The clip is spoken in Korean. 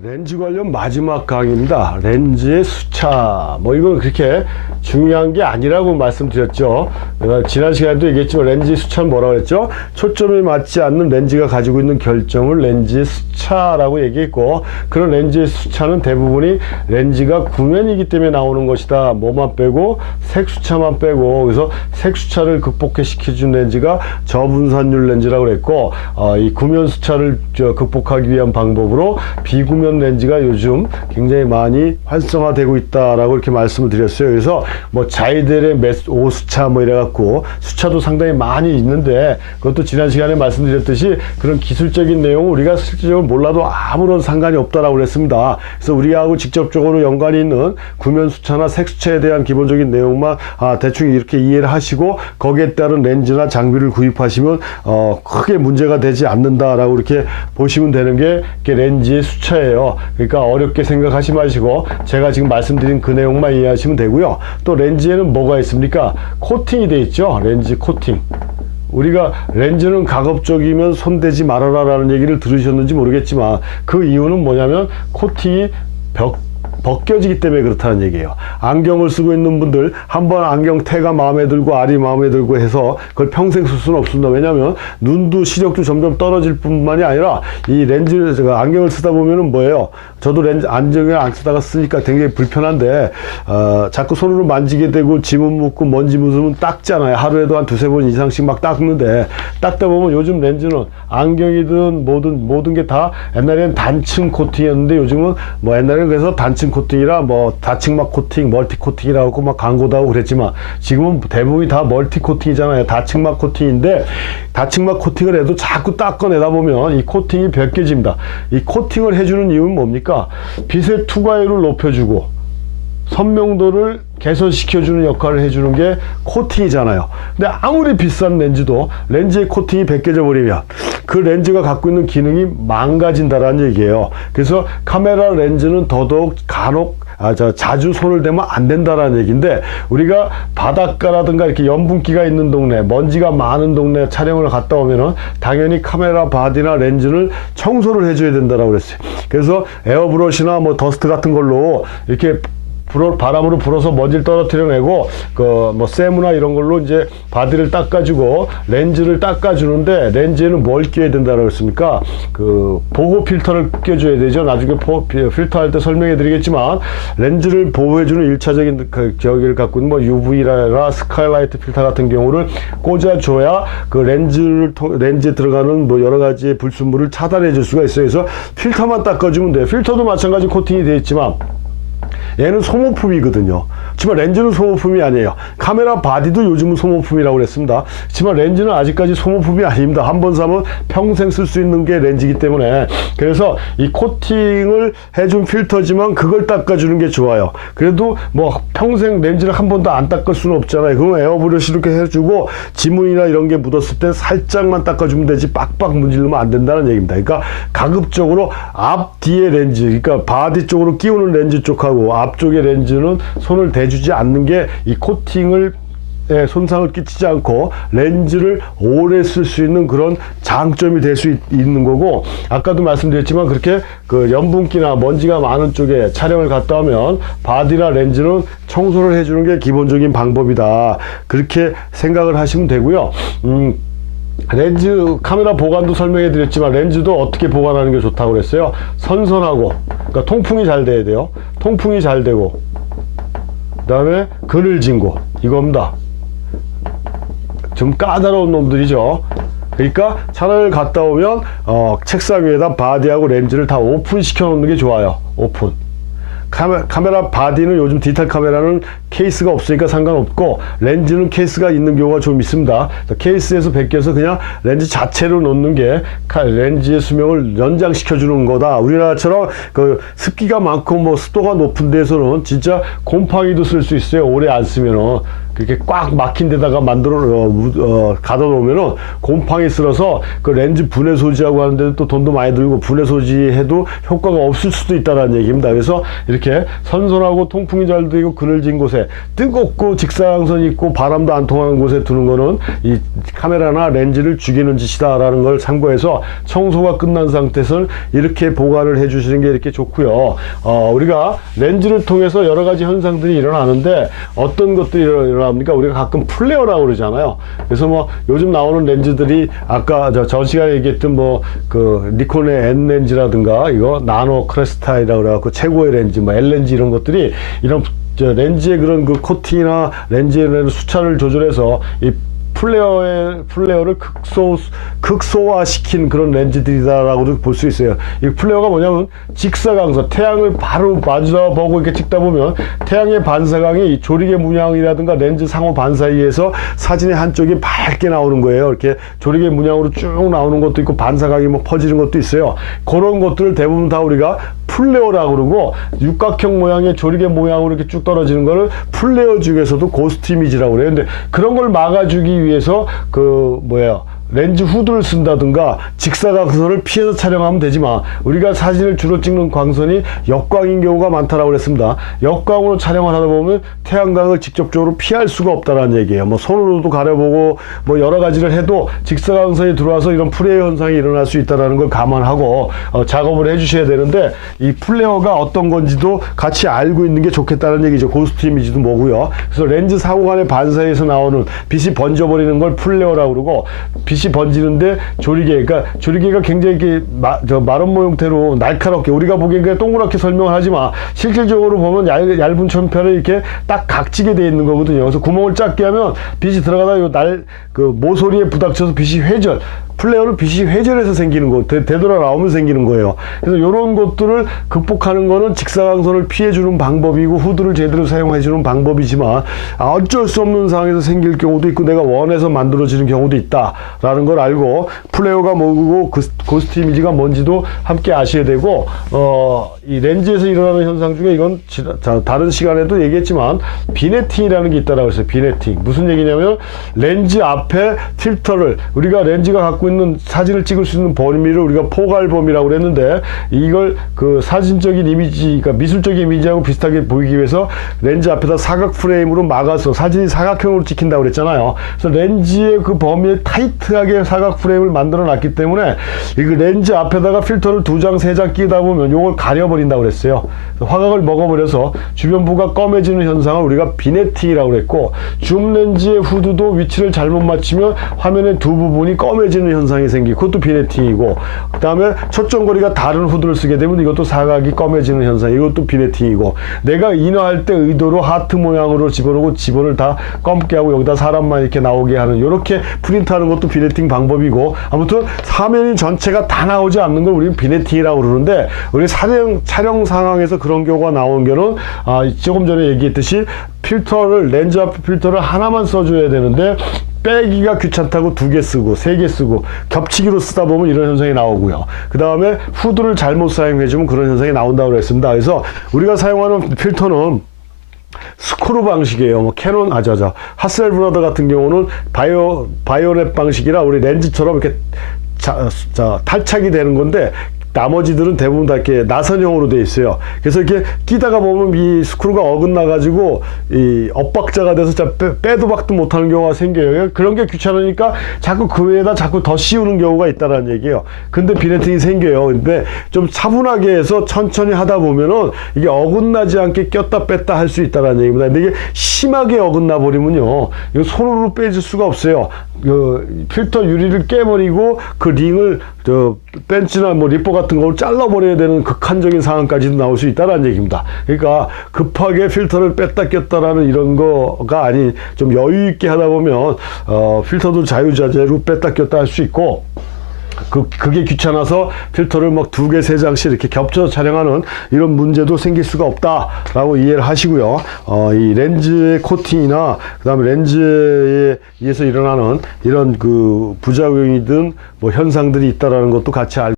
렌즈 관련 마지막 강의입니다. 렌즈의 수차. 이건 그렇게 중요한 게 아니라고 말씀드렸죠. 내가 지난 시간에도 얘기했지만 렌즈의 수차는 뭐라고 했죠? 초점이 맞지 않는 렌즈가 가지고 있는 결점을 렌즈의 수차라고 얘기했고, 그런 렌즈의 수차는 대부분이 렌즈가 구면이기 때문에 나오는 것이다. 뭐만 빼고 색수차만 빼고, 그래서 색수차를 극복시켜준 렌즈가 저분산율 렌즈라고 그랬고, 이 구면 수차를 극복하기 위한 방법으로 비구면 렌즈가 요즘 굉장히 많이 활성화되고 있다라고 이렇게 말씀을 드렸어요. 그래서 자이델의 오수차 이래갖고 수차도 상당히 많이 있는데, 그것도 지난 시간에 말씀드렸듯이 그런 기술적인 내용을 우리가 실질적으로 몰라도 아무런 상관이 없다라고 그랬습니다. 그래서 우리하고 직접적으로 연관이 있는 구면 수차나 색수차에 대한 기본적인 내용만 대충 이렇게 이해를 하시고, 거기에 따른 렌즈나 장비를 구입하시면 크게 문제가 되지 않는다라고 이렇게 보시면 되는 게 렌즈의 수차예요. 그러니까 어렵게 생각하지 마시고 제가 지금 말씀드린 그 내용만 이해하시면 되고요. 또 렌즈에는 뭐가 있습니까? 코팅이 돼 있죠. 렌즈 코팅. 우리가 렌즈는 가급적이면 손대지 말아라 라는 얘기를 들으셨는지 모르겠지만, 그 이유는 뭐냐면 코팅이 벗겨지기 때문에 그렇다는 얘기예요. 안경을 쓰고 있는 분들 한번 안경 테가 마음에 들고 알이 마음에 들고 해서 그걸 평생 쓸 수는 없습니다. 왜냐하면 눈도 시력도 점점 떨어질 뿐만이 아니라 이 렌즈, 제가 안경을 쓰다 보면은 뭐예요? 저도 렌즈 안경을 안 쓰다가 쓰니까 굉장히 불편한데, 자꾸 손으로 만지게 되고 지문 묻고 먼지 묻으면 닦잖아요. 하루에도 한 두세 번 이상씩 막 닦는데, 닦다 보면 요즘 렌즈는 안경이든 모든 게 다 옛날에는 단층 코팅이었는데, 요즘은 옛날에는 그래서 단층 코팅이라 다층막 코팅, 멀티 코팅이라고 막 광고도 하고 그랬지만, 지금은 대부분이 다 멀티 코팅이잖아요. 다층막 코팅인데, 다층막 코팅을 해도 자꾸 닦아내다 보면 이 코팅이 벗겨집니다. 이 코팅을 해주는 이유는 뭡니까? 빛의 투과율을 높여주고 선명도를 개선시켜주는 역할을 해주는 게 코팅이잖아요. 근데 아무리 비싼 렌즈도 렌즈의 코팅이 벗겨져 버리면 그 렌즈가 갖고 있는 기능이 망가진다라는 얘기예요. 그래서 카메라 렌즈는 더더욱 자주 손을 대면 안 된다라는 얘기인데, 우리가 바닷가라든가 이렇게 염분기가 있는 동네, 먼지가 많은 동네 촬영을 갔다 오면은 당연히 카메라 바디나 렌즈를 청소를 해줘야 된다라고 그랬어요. 그래서 에어브러시나 더스트 같은 걸로 이렇게 바람으로 불어서 먼지를 떨어뜨려내고, 세무나 이런 걸로 이제 바디를 닦아주고 렌즈를 닦아주는데, 렌즈에는 뭘 끼워야 된다고 했습니까? 보호 필터를 껴줘야 되죠. 나중에 필터 할 때 설명해 드리겠지만, 렌즈를 보호해주는 1차적인 저기를 갖고 있는 UV나 스카이라이트 필터 같은 경우를 꽂아줘야 그 렌즈에 들어가는 여러 가지 불순물을 차단해 줄 수가 있어요. 그래서 필터만 닦아주면 돼요. 필터도 마찬가지 코팅이 되어 있지만 얘는 소모품이거든요. 하지만 렌즈는 소모품이 아니에요. 카메라 바디도 요즘은 소모품이라고 그랬습니다. 하지만 렌즈는 아직까지 소모품이 아닙니다. 한 번 사면 평생 쓸 수 있는 게 렌즈이기 때문에, 그래서 이 코팅을 해준 필터지만 그걸 닦아주는 게 좋아요. 그래도 평생 렌즈를 한 번도 안 닦을 수는 없잖아요. 그럼 에어브러시 이렇게 해주고 지문이나 이런 게 묻었을 때 살짝만 닦아주면 되지 빡빡 문지르면 안 된다는 얘기입니다. 그러니까 가급적으로 앞 뒤에 렌즈, 그러니까 바디 쪽으로 끼우는 렌즈 쪽하고 앞쪽의 렌즈는 손을 대주지 않는 게 이 코팅을 손상을 끼치지 않고 렌즈를 오래 쓸 수 있는 그런 장점이 될 수 있는 거고, 아까도 말씀드렸지만 그렇게 염분기나 먼지가 많은 쪽에 촬영을 갔다 오면 바디나 렌즈는 청소를 해주는 게 기본적인 방법이다. 그렇게 생각을 하시면 되고요. 렌즈 카메라 보관도 설명해 드렸지만, 렌즈도 어떻게 보관하는 게 좋다고 그랬어요? 선선하고, 그러니까 통풍이 잘 돼야 돼요. 통풍이 잘 되고, 그 다음에 그늘진 곳, 이겁니다. 좀 까다로운 놈들이죠. 그러니까 차를 갔다 오면 책상 위에다 바디하고 렌즈를 다 오픈 시켜 놓는 게 좋아요. 오픈. 카메라 바디는 요즘 디지털 카메라는 케이스가 없으니까 상관없고, 렌즈는 케이스가 있는 경우가 좀 있습니다. 케이스에서 벗겨서 그냥 렌즈 자체로 놓는 게 렌즈의 수명을 연장시켜 주는 거다. 우리나라처럼 습기가 많고 습도가 높은 데서는 진짜 곰팡이도 쓸 수 있어요. 오래 안 쓰면은. 그렇게 꽉 막힌 데다가 가둬 놓으면은 곰팡이 쓸어서 그 렌즈 분해 소지하고 하는데도 또 돈도 많이 들고 분해 소지해도 효과가 없을 수도 있다는 얘기입니다. 그래서 이렇게 선선하고 통풍이 잘 되고 그늘진 곳에 뜨겁고 직사광선이 있고 바람도 안 통하는 곳에 두는 거는 이 카메라나 렌즈를 죽이는 짓이다라는 걸 참고해서 청소가 끝난 상태에서는 이렇게 보관을 해 주시는 게 이렇게 좋고요. 우리가 렌즈를 통해서 여러 가지 현상들이 일어나는데 어떤 것들이 일어납니까? 우리가 가끔 플레어라고 그러잖아요. 그래서 뭐 요즘 나오는 렌즈들이 아까 전 시간에 얘기했던 뭐 그 니콘의 N 렌즈라든가 이거 나노 크레스타이라고 그래갖고 최고의 렌즈, 뭐 L 렌즈 이런 것들이 이런 렌즈의 그런 그 코팅이나 렌즈의 수차를 조절해서 이 플레어를 극소화시킨 그런 렌즈들이다라고도 볼 수 있어요. 이 플레어가 뭐냐면 직사광선, 태양을 바로 마주보고 이렇게 찍다 보면 태양의 반사광이 조리개 문양이라든가 렌즈 상호 반사에 의해서 사진의 한쪽이 밝게 나오는 거예요. 이렇게 조리개 문양으로 쭉 나오는 것도 있고 반사광이 뭐 퍼지는 것도 있어요. 그런 것들을 대부분 다 우리가 플레어라고 그러고 육각형 모양의 조리개 모양으로 이렇게 쭉 떨어지는 거를 플레어 중에서도 고스트 이미지라고 그래요. 근데 그런 걸 막아주기 위해서 렌즈 후드를 쓴다든가 직사광선을 피해서 촬영하면 되지만 우리가 사진을 주로 찍는 광선이 역광인 경우가 많다라고 그랬습니다. 역광으로 촬영을 하다 보면 태양광을 직접적으로 피할 수가 없다라는 얘기예요. 뭐 손으로도 가려보고 뭐 여러 가지를 해도 직사광선이 들어와서 이런 플레어 현상이 일어날 수 있다라는 걸 감안하고 작업을 해주셔야 되는데 이 플레어가 어떤 건지도 같이 알고 있는 게 좋겠다는 얘기죠. 고스트 이미지도 뭐고요. 그래서 렌즈 상호간의 반사에서 나오는 빛이 번져버리는 걸 플레어라고 그러고 빛이 번지는데 그러니까 조리개가 굉장히 이렇게 마른 모형태로 날카롭게 우리가 보기엔 그냥 동그랗게 설명을 하지만 실질적으로 보면 얇은 천편에 이렇게 딱 각지게 되어 있는 거거든요. 그래서 구멍을 작게 하면 빛이 들어가다 모서리에 부닥쳐서 빛이 플레어는 빛이 회전해서 생기는 거, 되돌아 나오면 생기는 거예요. 그래서 이런 것들을 극복하는 거는 직사광선을 피해주는 방법이고 후드를 제대로 사용해주는 방법이지만 어쩔 수 없는 상황에서 생길 경우도 있고 내가 원해서 만들어지는 경우도 있다라는 걸 알고 플레어가 뭐고 고스트 이미지가 뭔지도 함께 아셔야 되고 이 렌즈에서 일어나는 현상 중에 이건 다른 시간에도 얘기했지만 비네팅이라는 게 있다라고 했어요. 비네팅. 무슨 얘기냐면 렌즈 앞에 필터를 우리가 렌즈가 갖고 있는 사진을 찍을 수 있는 범위를 우리가 포괄범위라고 그랬는데 이걸 그 사진적인 이미지, 그러니까 미술적인 이미지하고 비슷하게 보이기 위해서 렌즈 앞에다 사각 프레임으로 막아서 사진이 사각형으로 찍힌다고 그랬잖아요. 그래서 렌즈의 그 범위에 타이트하게 사각 프레임을 만들어 놨기 때문에 이 렌즈 앞에다가 필터를 2장, 3장 끼다 보면 이걸 가려버린다고 그랬어요. 화각을 먹어버려서 주변부가 검해지는 현상을 우리가 비네팅이라고 그랬고 줌 렌즈의 후드도 위치를 잘못 맞추면 화면의 두 부분이 검해지는 현상이 생기고 그것도 비네팅이고 그 다음에 초점거리가 다른 후드를 쓰게 되면 이것도 사각이 검해지는 현상 이것도 비네팅이고 내가 인화할 때 의도로 하트 모양으로 집어넣고 지번을 다 검게 하고 여기다 사람만 이렇게 나오게 하는 이렇게 프린트하는 것도 비네팅 방법이고 아무튼 화면이 전체가 다 나오지 않는 걸 우리는 비네팅이라고 그러는데 우리 촬영 상황에서 그런 경우가 나온 경우는 조금 전에 얘기했듯이 렌즈 앞 필터를 하나만 써줘야 되는데 빼기가 귀찮다고 2개 쓰고 3개 쓰고 겹치기로 쓰다 보면 이런 현상이 나오고요. 그 다음에 후드를 잘못 사용해주면 그런 현상이 나온다고 했습니다. 그래서 우리가 사용하는 필터는 스크루 방식이에요. 뭐 캐논, 하셀브라더 같은 경우는 바이오넷 방식이라 우리 렌즈처럼 이렇게 탈착이 되는 건데 나머지들은 대부분 다 이렇게 나선형으로 되어 있어요. 그래서 이렇게 끼다가 보면 이 스크루가 어긋나가지고 이 엇박자가 돼서 빼도 박도 못하는 경우가 생겨요. 그런 게 귀찮으니까 자꾸 그 위에다 자꾸 더 씌우는 경우가 있다는 얘기예요. 근데 비네팅이 생겨요. 근데 좀 차분하게 해서 천천히 하다 보면은 이게 어긋나지 않게 꼈다 뺐다 할 수 있다는 얘기입니다. 근데 이게 심하게 어긋나 버리면요, 이거 손으로 빼줄 수가 없어요. 그 필터 유리를 깨버리고 그 링을 벤치나 뭐 리퍼 같은 걸 잘라버려야 되는 극한적인 상황까지도 나올 수 있다는 얘기입니다. 그러니까 급하게 필터를 뺐다 꼈다라는 이런 거가 아닌 좀 여유 있게 하다 보면 필터도 자유자재로 뺐다 꼈다 할 수 있고 그게 귀찮아서 필터를 막 2개, 3장씩 이렇게 겹쳐서 촬영하는 이런 문제도 생길 수가 없다라고 이해를 하시고요. 이 렌즈의 코팅이나 그 다음에 렌즈에 의해서 일어나는 이런 그 부작용이든 뭐 현상들이 있다라는 것도 같이 알고